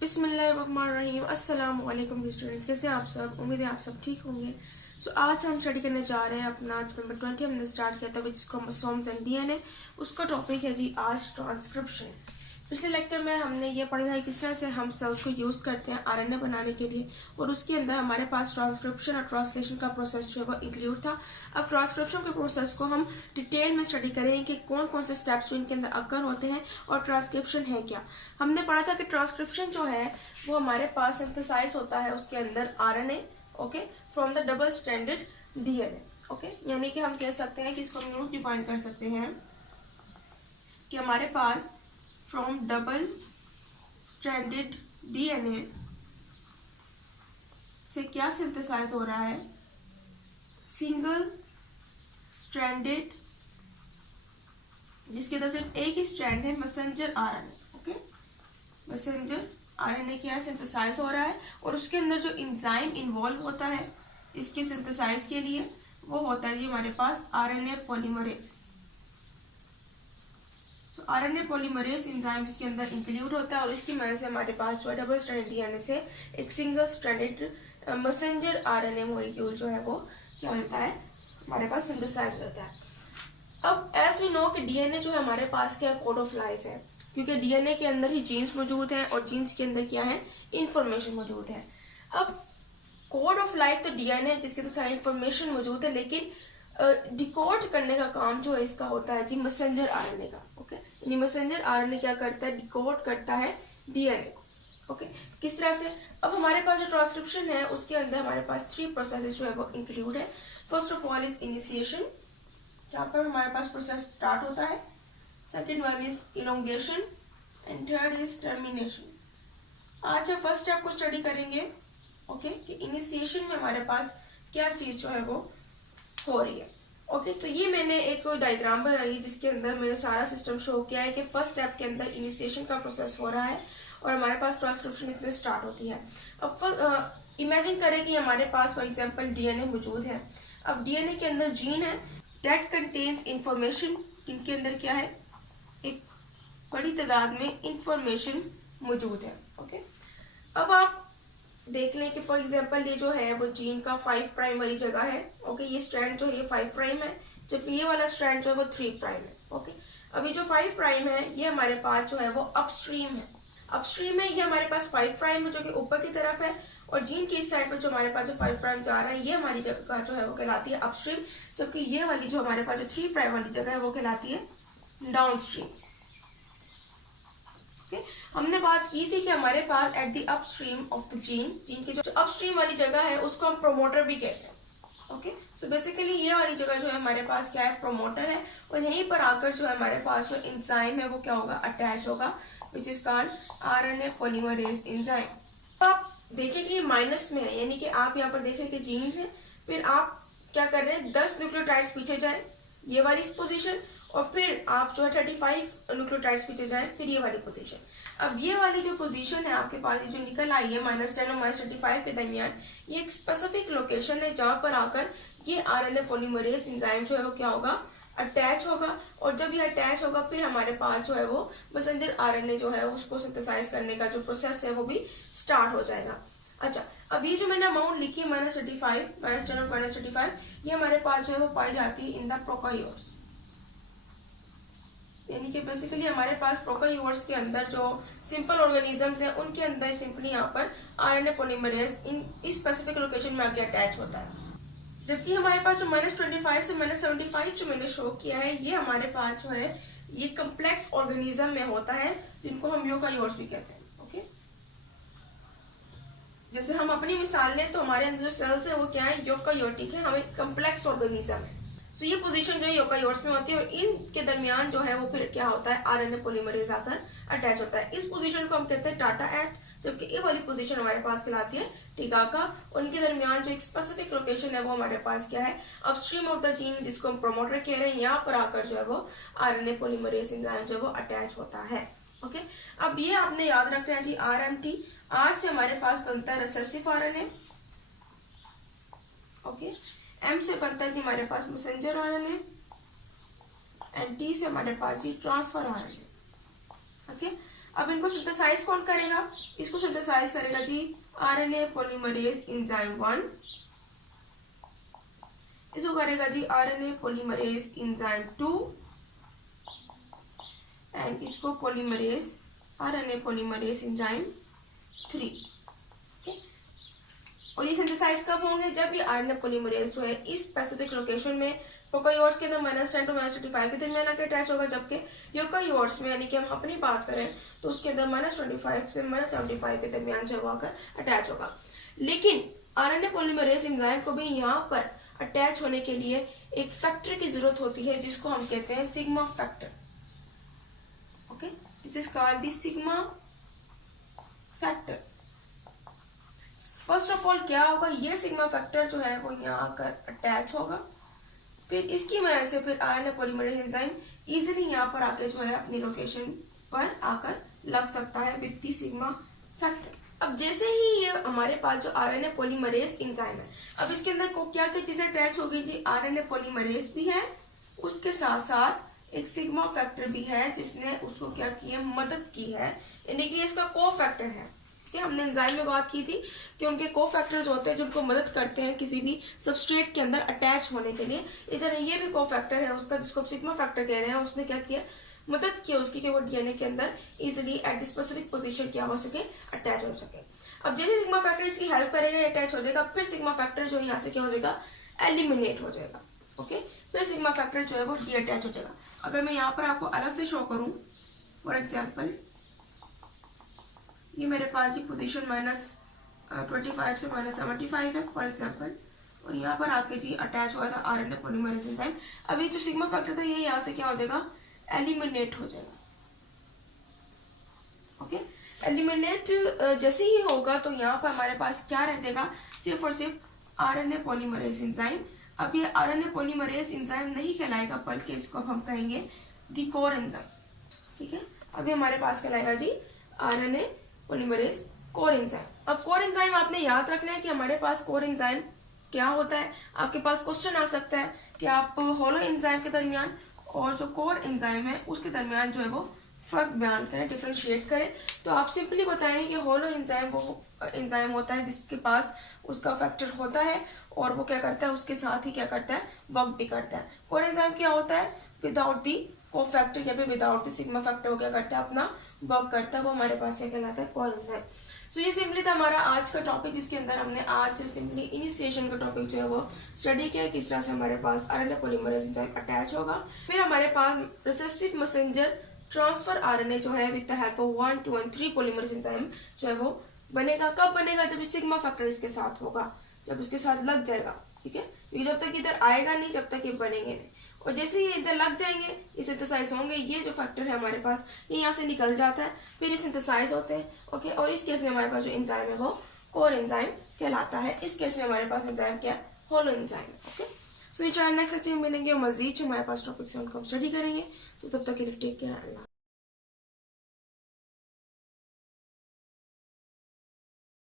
बिस्मिल्लाहिर्रहमानिर्रहीम। अस्सलाम वालेकुम स्टूडेंट्स, कैसे हैं आप सब? उम्मीद है आप सब ठीक होंगे। आज हम स्टडी करने जा रहे हैं अपना नंबर 20 हमने स्टार्ट किया था जिसको हम सोम्स एंड डीएनए। उसका टॉपिक है जी आज ट्रांसक्रिप्शन। पिछले लेक्चर में हमने ये पढ़ा है किस तरह से हम सेल्स को यूज़ करते हैं आरएनए बनाने के लिए, और उसके अंदर हमारे पास ट्रांसक्रिप्शन और ट्रांसलेशन का प्रोसेस जो है वो इंक्लूड था। अब ट्रांसक्रिप्शन के प्रोसेस को हम डिटेल में स्टडी करेंगे कि कौन कौन से स्टेप्स जो इनके अंदर अकर होते हैं और ट्रांसक्रिप्शन है क्या। हमने पढ़ा था कि ट्रांसक्रिप्शन जो है वो हमारे पास सिंथेसाइज होता है उसके अंदर RNA, okay, from the double stranded DNA, okay. यानी कि हम कह सकते हैं कि इसको हम यूज डिफाइन कर सकते हैं कि हमारे पास फ्रॉम डबल स्ट्रैंडेड डीएनए से क्या सिंथेसाइज हो रहा है, सिंगल स्ट्रैंडेड, जिसके अंदर सिर्फ एक ही स्ट्रैंड है, messenger RNA, okay. Messenger RNA क्या है, सिंथेसाइज हो रहा है, और उसके अंदर जो एंजाइम इन्वॉल्व होता है इसके सिंथेसाइज के लिए वो होता है जी हमारे पास RNA polymerase. RNA polymerase enzyme इसके अंदर इंक्लूड होता है, और इसकी वजह से हमारे पास जो डबल स्ट्रैंडेड डीएनए से एक single stranded messenger RNA molecule जो है वो क्या होता है, हमारे पास सिंथेसाइज होता है। अब एज वी नो कि डीएनए जो है हमारे पास क्या कोड ऑफ लाइफ है, क्योंकि डीएनए के अंदर ही जीन्स मौजूद हैं और जीन्स के अंदर क्या है, इंफॉर्मेशन मौजूद है। अब कोड ऑफ लाइफ तो डीएनए जिसके अंदर सारी इंफॉर्मेशन मौजूद है, लेकिन डिकोड करने का काम जो है इसका होता है जी मैसेंजर आरएनए का, ओके। यानी मैसेंजर आरएनए क्या करता है, डिकोड करता है डीएनए को, ओके। किस तरह से, अब हमारे पास जो ट्रांसक्रिप्शन है उसके अंदर हमारे पास 3 प्रोसेसेस जो है वो इंक्लूड है। First of all is initiation, जहाँ पर हमारे पास प्रोसेस स्टार्ट होता है। Second one is elongation and third is termination. आज हम फर्स्ट स्टेप को स्टडी करेंगे, ओके, कि इनिशिएशन में हमारे पास क्या चीज जो है वो हो रही है, ओके। तो ये मैंने एक डायग्राम बनाई जिसके अंदर मैंने सारा सिस्टम शो किया है कि फर्स्ट स्टेप के अंदर इनिशिएशन का प्रोसेस हो रहा है और हमारे पास ट्रांसक्रिप्शन इसमें स्टार्ट होती है। अब इमेजिन करें कि हमारे पास फॉर एग्जांपल डीएनए मौजूद है। अब डीएनए के अंदर जीन है दैट कंटेन्स इंफॉर्मेशन, इनके अंदर क्या है, एक बड़ी तादाद में इंफॉर्मेशन मौजूद है, ओके। अब आप देख लें कि फॉर एग्जांपल ये जो है वो जीन का 5 प्राइम वाली जगह है, ओके। ये स्ट्रैंड जो है 5 प्राइम है, जबकि ये वाला स्ट्रैंड जो है वो 3 प्राइम है, ओके। अभी जो 5 प्राइम है ये हमारे पास जो है वो अपस्ट्रीम है। अपस्ट्रीम है ये हमारे पास 5 प्राइम है जो कि ऊपर की तरफ है, और जीन की इस साइड पर जो हमारे पास जो 5 प्राइम जा रहा है ये हमारी जगह जो है वो कहलाती है अपस्ट्रीम, जबकि ये वाली जो हमारे पास जो 3 प्राइम वाली जगह है वो कहलाती है डाउनस्ट्रीम। हमने बात की थी कि हमारे पास at the upstream of the gene, gene की जो अपस्ट्रीम वाली जगह है उसको हम प्रोमोटर भी कहते हैं, ओके। सो बेसिकली ये वाली जगह जो है हमारे पास क्या है, प्रोमोटर है, और यहीं पर आकर जो है हमारे पास जो एंजाइम है वो क्या होगा, अटैच होगा, which is called RNA polymerase enzyme. आप देखें कि ये माइनस में है, यानी कि आप यहाँ पर देखें कि जीन्स है, फिर आप क्या कर रहे हैं, 10 न्यूक्लियोटाइड्स पीछे जाए, ये वाली पोजीशन, और फिर आप जो है 35 न्यूक्लियोटाइड्स पीछे जाएं, फिर ये वाली पोजीशन। अब ये वाली जो पोजीशन है आपके पास जो निकल आई है -10 और -35 के दरमियान, ये एक स्पेसिफिक लोकेशन है जहां पर आकर ये आरएनए पॉलीमरेज एंजाइम जो है वो क्या होगा, अटैच होगा, और जब ये अटैच होगा फिर हमारे पास जो है वो मैसेंजर आरएनए जो है उसको सिंथेसाइज करने का जो प्रोसेस है वो भी स्टार्ट हो जाएगा। अच्छा, अब ये जो मैंने अमाउंट लिखी है -35, -10 और -35, ये हमारे पास जो है वो पाई जाती है इन द प्रोकार्योट्स, यानी कि बेसिकली हमारे पास प्रोकार्योट्स के अंदर जो सिंपल ऑर्गेनिजम्स हैं उनके अंदर सिंपली यहाँ पर आरएनए पॉलीमरेज इस स्पेसिफिक लोकेशन में आके अटैच होता है। जबकि हमारे पास जो -25 से -75 जो मैंने शो किया है ये हमारे पास जो है ये कम्प्लेक्स ऑर्गेनिज्म में होता है, जिनको हम यूकार्योट्स भी कहते हैं, ओके। जैसे हम अपनी मिसाल लें तो हमारे अंदर जो सेल्स है वो क्या है, यूकार्योटिक है, हमें कम्प्लेक्स ऑर्गेनिज्म है। तो ये पोजीशन जो है यूकार्योट्स में होती है, और इनके दरमियान जो है वो फिर क्या होता है, आरएनए पॉलीमरेज आकर अटैच होता है। इस पोजीशन को हम कहते हैं टाटा एट, जबकि ये वाली पोजीशन हमारे पास कहलाती है टिकाका। उनके दरमियान जो एक स्पेसिफिक लोकेशन है वो हमारे पास क्या है, अपस्ट्रीम ऑफ द जीन, जिसको हम प्रोमोटर कह रहे हैं, यहाँ पर आकर जो है वो आरएनए पॉलीमरेज एंजाइम जो है वो अटैच होता है, ओके। अब ये आपने याद रखना है जी, आरएमटी, आर से हमारे पास बनता है रिसेसिव आरएनए, ओके। एम से बनता है जी हमारे पास मैसेंजर आरएनए, एंड टी से हमारे पास जी ट्रांसफर आरएनए, ओके। अब इनको सिंथेसाइज कौन करेगा? इसको सिंथेसाइज करेगा जी आरएनए पॉलीमरेज एंजाइम 1, इसको करेगा जी आरएनए पॉलीमरेज एंजाइम 2, एंड इसको पॉलीमरेज आरएनए पॉलीमरेज एंजाइम 3। और ये सिंथेसाइज कब होंगे? जब ये आरएनए पॉलीमरेज जो है इस स्पेसिफिक लोकेशन में प्रोकैरियोट्स के अंदर -10 to -35 के दरमियान आके अटैच होगा, जबकि यूकैरियोट्स में यानी कि हम अपनी बात करें तो उसके अंदर -25 से -75 के दरमियान जो है वो आकर अटैच होगा। लेकिन आरएनए पॉलीमरेज एंजाइम को भी यहाँ पर अटैच होने के लिए एक फैक्टर की जरूरत होती है जिसको हम कहते हैं sigma factor. Okay, this is called the sigma factor. First of all क्या होगा, ये सिग्मा फैक्टर जो है वो यहाँ आकर अटैच होगा, फिर इसकी वजह से फिर आरएनए पॉलीमरेज एंजाइम इजीली यहाँ पर आके जो है अपनी लोकेशन पर आकर लग सकता है विद द सिग्मा फैक्टर। अब जैसे ही ये हमारे पास जो आरएनए पॉलीमरेज एंजाइम है, अब इसके अंदर को क्या क्या चीजें अटैच होगी जी? आरएनए पॉलीमरेज भी है, उसके साथ साथ एक सिग्मा फैक्टर भी है जिसने उसको क्या किया, मदद की है, यानी कि इसका को फैक्टर है। कि हमने एंजाइम में बात की थी कि उनके को फैक्टर्स होते हैं जो उनको मदद करते हैं किसी भी सबस्ट्रेट के अंदर अटैच होने के लिए। इधर ये भी को फैक्टर है उसका, जिसको सिग्मा फैक्टर कह रहे हैं, उसने क्या किया, मदद की उसकी कि वो डीएनए के अंदर इजीली एट स्पेसिफिक पोजीशन क्या हो सके, अटैच हो सके। अब जैसे सिग्मा फैक्टर इसकी हेल्प करेगा, अटैच हो जाएगा, फिर सिग्मा फैक्टर जो यहाँ से क्या हो जाएगा, एलिमिनेट हो जाएगा। ओके, फिर सिग्मा फैक्टर जो है वो डी अटैच हो जाएगा। अगर मैं यहाँ पर आपको अलग से शो करूँ, फॉर एग्जाम्पल ये मेरे पास की पोजीशन -25 से -75 है फॉर एग्जाम्पल, और यहाँ पर आके जी अटैच हुआ था आरएनए पॉलीमरेज एंजाइम। अभी जो सिग्मा फैक्टर था ये यहाँ से क्या हो जाएगा, एलिमिनेट हो जाएगा। ओके, एलिमिनेट जैसे ही होगा तो यहाँ पर हमारे पास क्या रह जाएगा, सिर्फ और सिर्फ आरएनए पॉलीमरेज एंजाइम। अब ये आरएनए पॉलीमरेज एंजाइम नहीं कहलाएगा, बल्कि इसको हम कहेंगे दी कोर एंजाइम। ठीक है, अभी हमारे पास कहलाएगा जी आरएनए पॉलीमरेज कोर एंजाइम। अब कोर एंजाइम आपने याद रखना है कि हमारे पास कोर एंजाइम क्या होता है। आपके पास क्वेश्चन आ सकता है कि आप होलो एंजाइम के दरमियान और जो कोर एंजाइम है उसके दरमियान जो है वो फर्क बयान करें, डिफ्रेंशिएट करें। तो आप सिंपली बताएंगे कि होलो एंजाइम वो एंजाइम होता है जिसके पास उसका फैक्टर होता है और वो क्या करता है, उसके साथ ही क्या करता है, वर्क भी करता है। कोर एंजाइम क्या होता है, विदाउट दी को फैक्टर या फिर विदाउट द सिग्मा फैक्टर वो क्या करता है, अपना वर्क करता है, वो हमारे पास क्या कहलाता है, कोर एंजाइम। सो ये सिंपली था हमारा आज का टॉपिक, जिसके अंदर हमने आज सिंपली इनिशिएशन का टॉपिक जो है वो स्टडी किया, किस तरह से हमारे पास आरएनए पॉलीमरेज एंजाइम अटैच होगा। फिर हमारे पास रिसेसिव मैसेंजर ट्रांसफर आरएनए जो है with the help of 1, 2 and 3 polymerase enzyme जो है वो बनेगा। कब बनेगा, जब सिग्मा फैक्टर इसके साथ होगा, जब इसके साथ लग जाएगा। ठीक है, क्योंकि जब तक इधर आएगा नहीं, जब तक ये बनेंगे नहीं, और जैसे ही इधर लग जाएंगे ये सिंथेसाइज होंगे। ये जो फैक्टर है हमारे पास ये यहाँ से निकल जाता है, फिर ये सिंथेसाइज होते हैं। ओके, और इस केस में हमारे पास जो एंजाइम है वो कोर एंजाइम कहलाता है। इस केस में हमारे पास एंजाइम क्या है, होलो एंजाइम। ओके, सो ये नेक्स्ट लेक्चर में मिलेंगे और मजीद जो हमारे पास टॉपिक्स हैं उनको हम स्टडी करेंगे। तो तब तक के लिए टेक केयर, अल्लाह।